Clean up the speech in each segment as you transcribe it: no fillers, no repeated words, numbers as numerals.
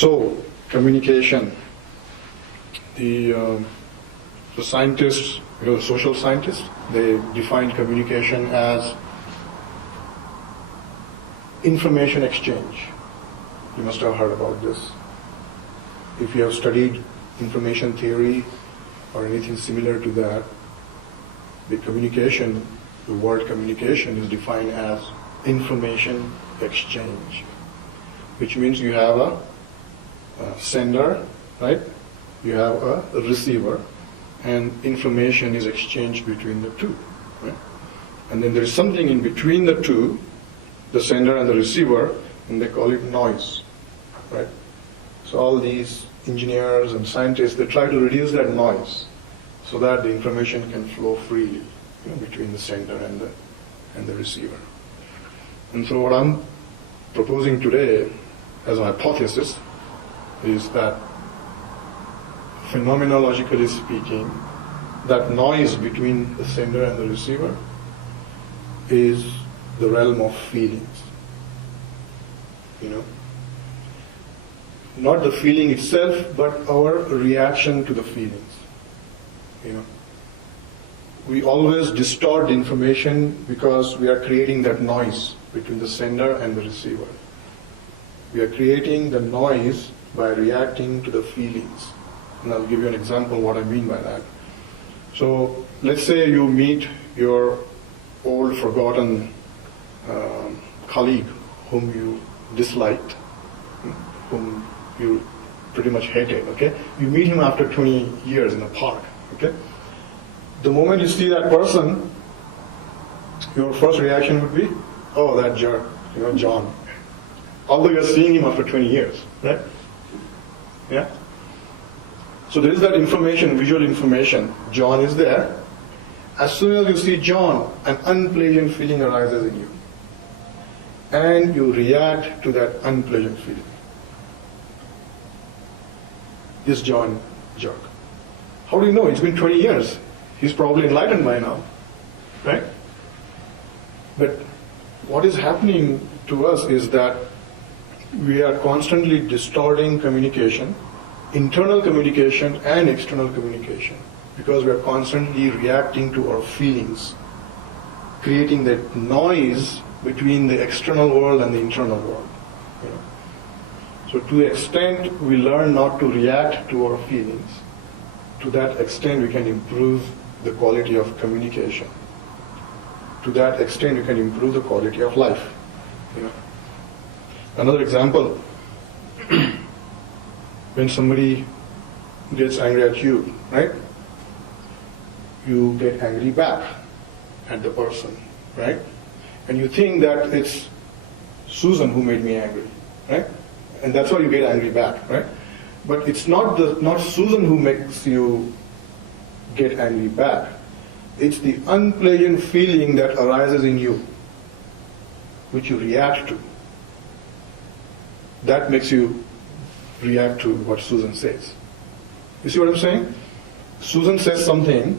So, communication. The scientists, the social scientists, they define communication as information exchange. You must have heard about this. If you have studied information theory or anything similar to that, the word communication is defined as information exchange, which means you have a sender, right? You have a receiver, and information is exchanged between the two, right? And then there is something in between the two, the sender and the receiver, and they call it noise, right? So all these engineers and scientists, they try to reduce that noise so that the information can flow freely, between the sender and the receiver. And so what I'm proposing today as a hypothesis is that, phenomenologically speaking, that noise between the sender and the receiver is the realm of feelings. Not the feeling itself, but our reaction to the feelings. We always distort information because we are creating that noise between the sender and the receiver. We are creating the noise by reacting to the feelings. And I'll give you an example of what I mean by that. So let's say you meet your old forgotten colleague whom you disliked, whom you pretty much hated, okay? You meet him after 20 years in a park, okay? The moment you see that person, your first reaction would be, oh, that jerk, John. Although you're seeing him after 20 years, right? Yeah? So there is that information, visual information. John is there. As soon as you see John, an unpleasant feeling arises in you. And you react to that unpleasant feeling. Is John jerk? How do you know? It's been 20 years. He's probably enlightened by now, right? But what is happening to us is that we are constantly distorting communication, internal communication and external communication, because we are constantly reacting to our feelings, creating that noise between the external world and the internal world. So to the extent we learn not to react to our feelings, to that extent we can improve the quality of communication. To that extent we can improve the quality of life. Another example, when somebody gets angry at you, right? You get angry back at the person, right? And you think that it's Susan who made me angry, right? And that's why you get angry back, right? But it's not Susan who makes you get angry back. It's the unpleasant feeling that arises in you, which you react to. That makes you react to what Susan says. You see what I'm saying? Susan says something,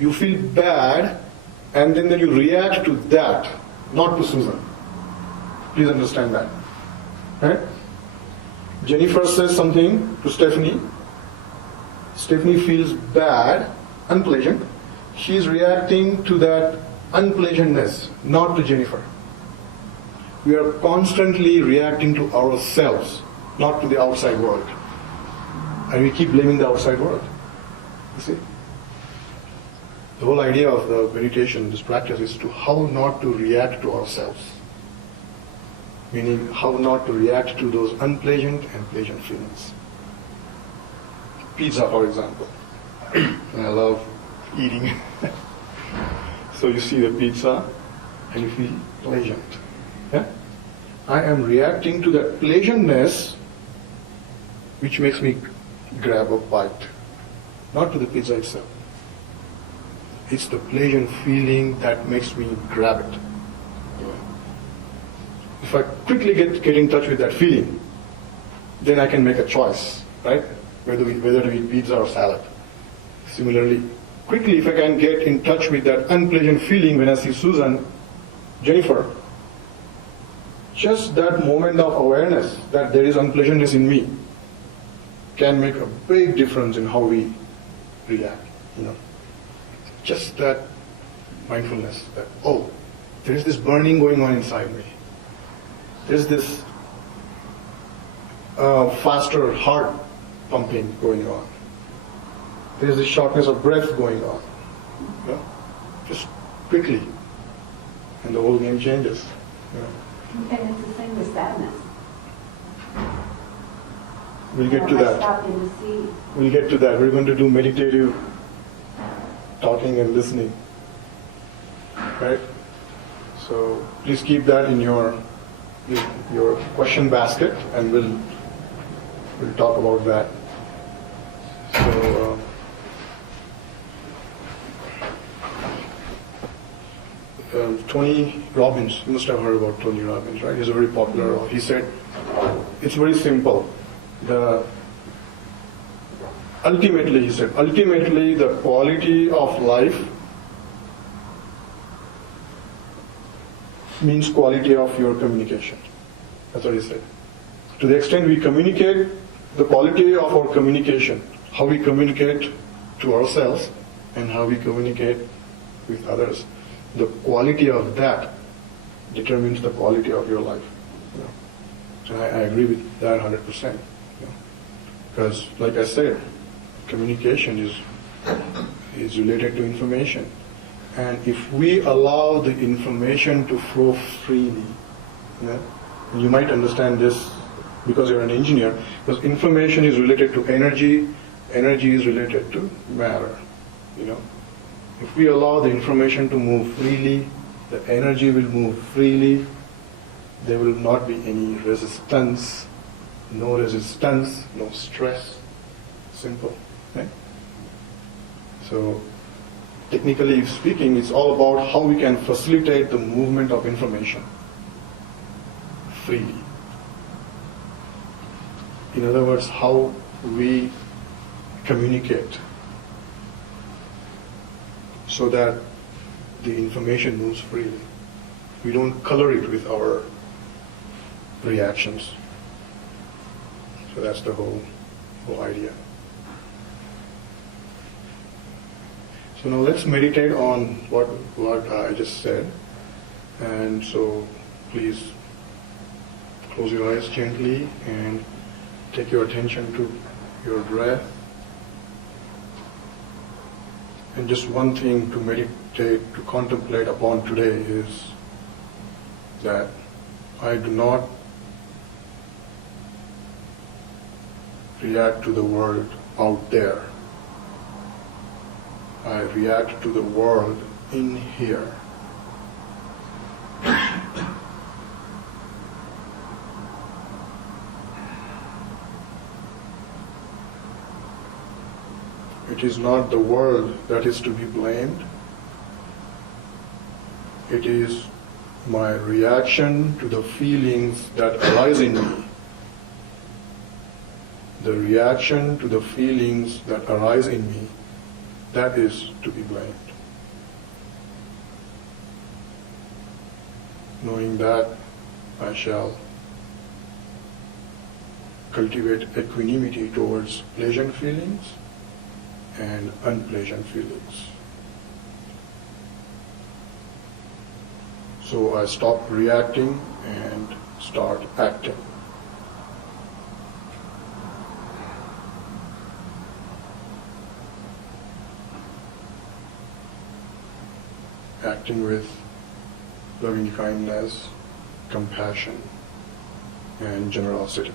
you feel bad, and then you react to that, not to Susan. Please understand that. Right? Jennifer says something to Stephanie. Stephanie feels bad, unpleasant. She is reacting to that unpleasantness, not to Jennifer. We are constantly reacting to ourselves, not to the outside world. And we keep blaming the outside world. You see? The whole idea of the meditation, this practice, is to how not to react to ourselves. Meaning how not to react to those unpleasant and pleasant feelings. Pizza, for example. I love eating. So you see the pizza and you feel pleasant. Yeah? I am reacting to that pleasantness which makes me grab a bite. Not to the pizza itself. It's the pleasant feeling that makes me grab it. If I quickly get in touch with that feeling, then I can make a choice, right? Whether to eat pizza or salad. Similarly, quickly if I can get in touch with that unpleasant feeling when I see Susan, Jennifer just that moment of awareness that there is unpleasantness in me can make a big difference in how we react. Just that mindfulness that, oh, there is this burning going on inside me. There's this faster heart pumping going on. There's this shortness of breath going on. Just quickly. And the whole game changes. And it's the same with sadness. We'll get to that. Stopping to see. We'll get to that. We're going to do meditative talking and listening. Right? So please keep that in your question basket, and we'll talk about that. So Tony Robbins, you must have heard about Tony Robbins, right? He's a very popular. He said, it's very simple. Ultimately, he said, the quality of life means quality of your communication. That's what he said. To the extent we communicate, the quality of our communication, how we communicate to ourselves and how we communicate with others, the quality of that determines the quality of your life. So I agree with that 100%. Because, like I said, communication is related to information. And if we allow the information to flow freely, and you might understand this because you're an engineer, because information is related to energy, energy is related to matter. If we allow the information to move freely, the energy will move freely, there will not be any resistance, no stress. Simple. Right? So, technically speaking, it's all about how we can facilitate the movement of information freely. In other words, how we communicate so that the information moves freely. We don't color it with our reactions. So that's the whole idea. So now let's meditate on what I just said. And so please close your eyes gently and take your attention to your breath. And just one thing to meditate, to contemplate upon today is that I do not react to the world out there. I react to the world in here. It is not the world that is to be blamed. It is my reaction to the feelings that arise in me. The reaction to the feelings that arise in me, that is to be blamed. Knowing that, I shall cultivate equanimity towards pleasant feelings and unpleasant feelings. So I stop reacting and start acting. Acting with loving kindness, compassion, and generosity.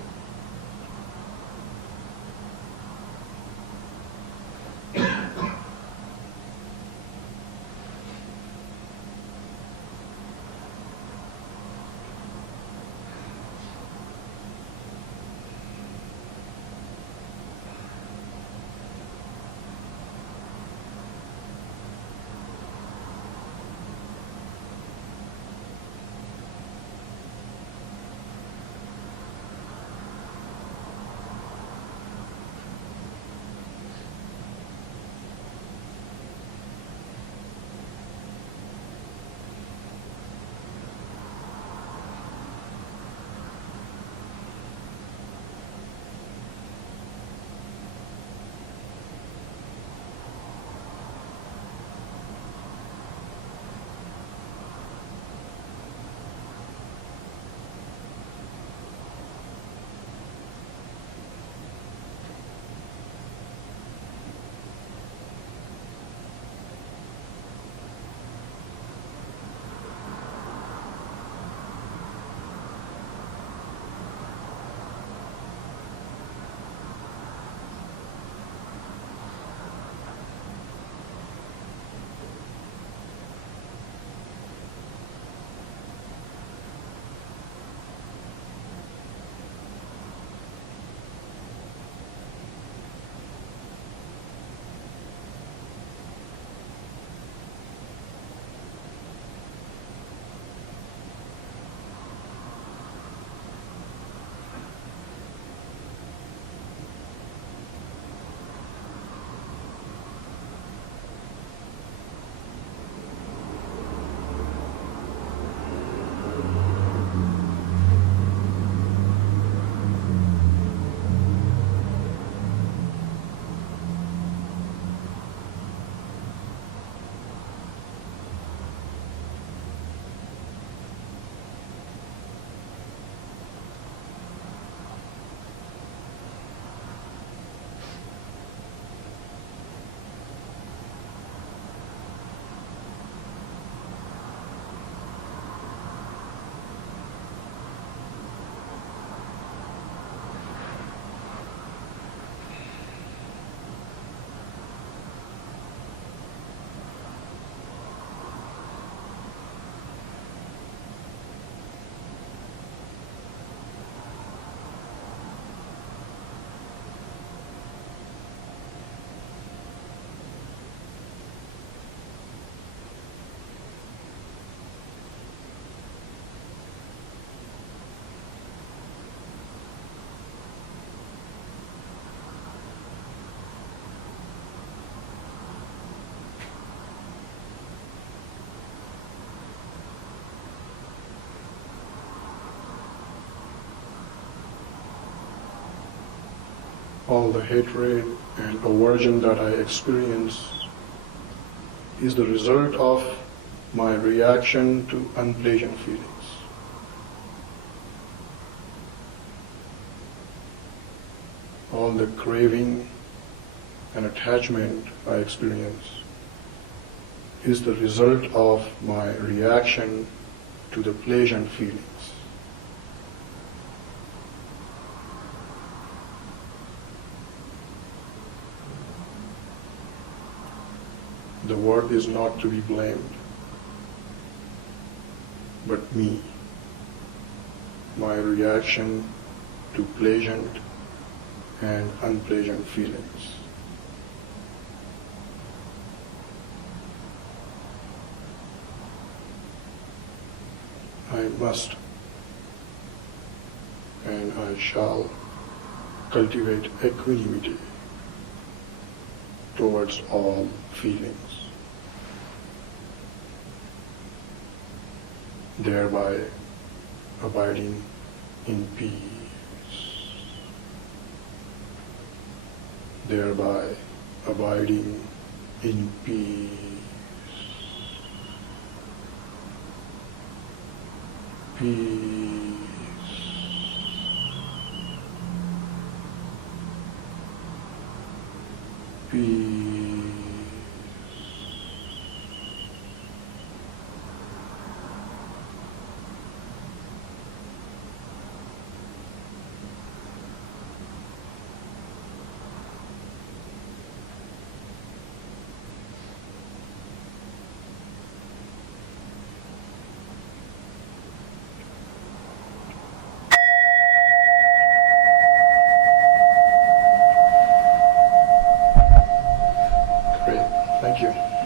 all the hatred and aversion that I experience is the result of my reaction to unpleasant feelings. All the craving and attachment I experience is the result of my reaction to the pleasant feelings. The world is not to be blamed, but me, my reaction to pleasant and unpleasant feelings. I must and I shall cultivate equanimity towards all feelings, thereby abiding in peace, thereby abiding in peace. Peace. Peace. Great. Thank you.